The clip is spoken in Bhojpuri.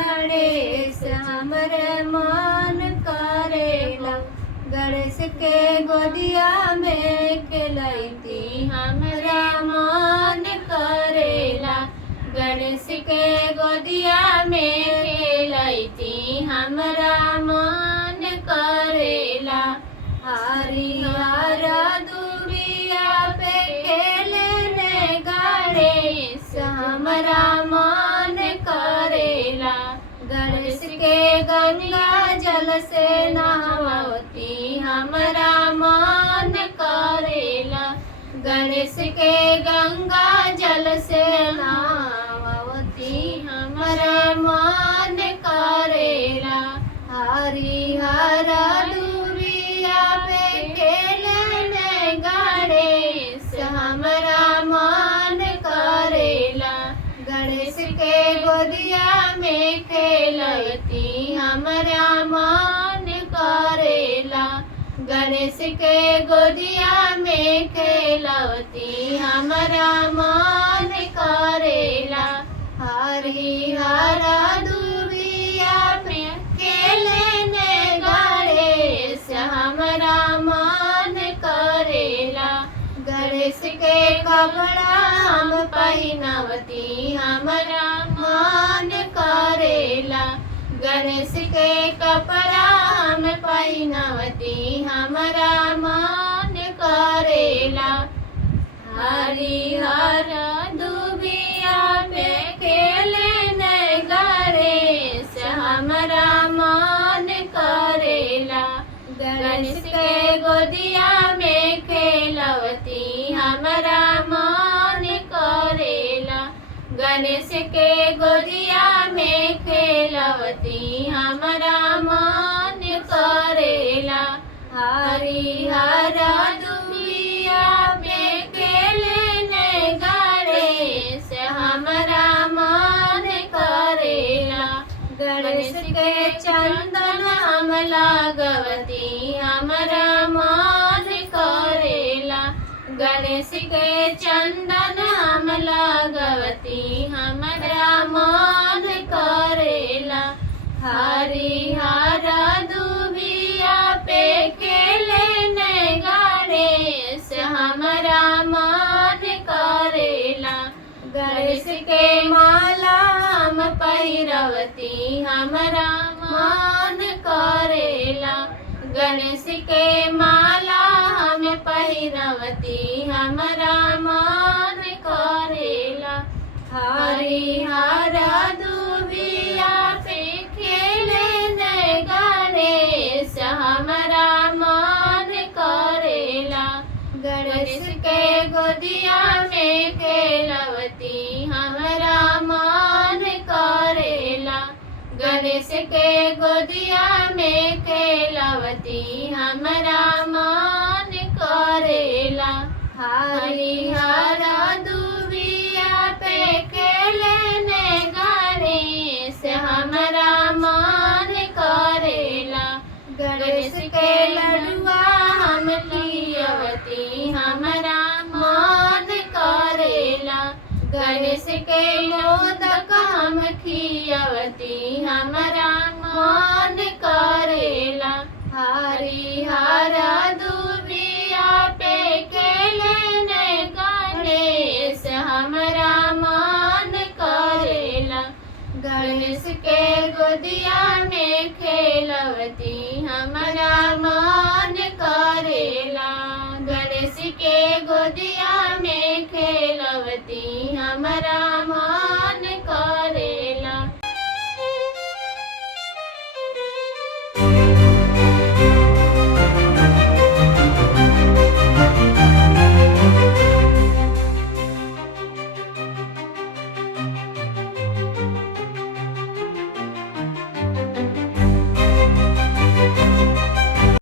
गणेश हमरे मन करेला। गणेश के गोदिया में खेलती हमरा मन करेला। गणेश के गोदिया में खेलती हमरा मन करेला। हरिहर दुबिया पे खेलने गणेश हमरा मन करेला। गणेश के गंगा जल से नहावती हमरा मन करेला। गणेश के गंगा जल से नहावती हमरा मन करेला। हरिहर दुबिया पे खेलने गणेश हमरा मन करेला। गणेश के गोदिया में खेलती हमरा मन करेला। गणेश के गोदिया में खेलती हमरा मन करेला। हरिहर दुबिया पे खेलने गणेश हमरा मन करेला। गणेश के कपड़ा हम पहिनवती हमरा मन करेला। गणेश के कपड़ा हम पहिनवती हमरा मन करेला। हरिहर दुबिया पे खेलने गणेश हमरा मन करेला। गणेश के गोदिया में खेलवती हमरा मन करेला। गणेश के गोदिया में खेलवती हमरा मन करेला। हरिहर दुबिया पे खेलने गणेश हमरा मन करेला। गणेश के चंदन हम लागवती हमरा मन करेला। गणेश के चंदन हम लागवती हमरा मन करेला। हरिहर दुबिया पे खेलने गणेश हमरा मन करेला। गणेश के माला हम पहिरवती हमरा मन करेला। गणेश के माला हम पहिरवती हमरा मन करेला। हरिहर दुबिया पे खेलने गणेश हमरा मन करेला। गणेश के गोदिया में खेलवती हमरा मन करेला। गणेश के गोदिया में खेलवती हमरा मन करेला। हरिहर दुबिया पे खेलने गणेश हमरा मन करेला। गणेश के लडुआ हम खियवती हमरा मन करेला। गणेश के मोदक हम खियवती हमरा मन करेला। हरिहर दुबिया पे खेलने गणेश हमरा मन करेला। गणेश के गोदिया में खेलवती हमरा मन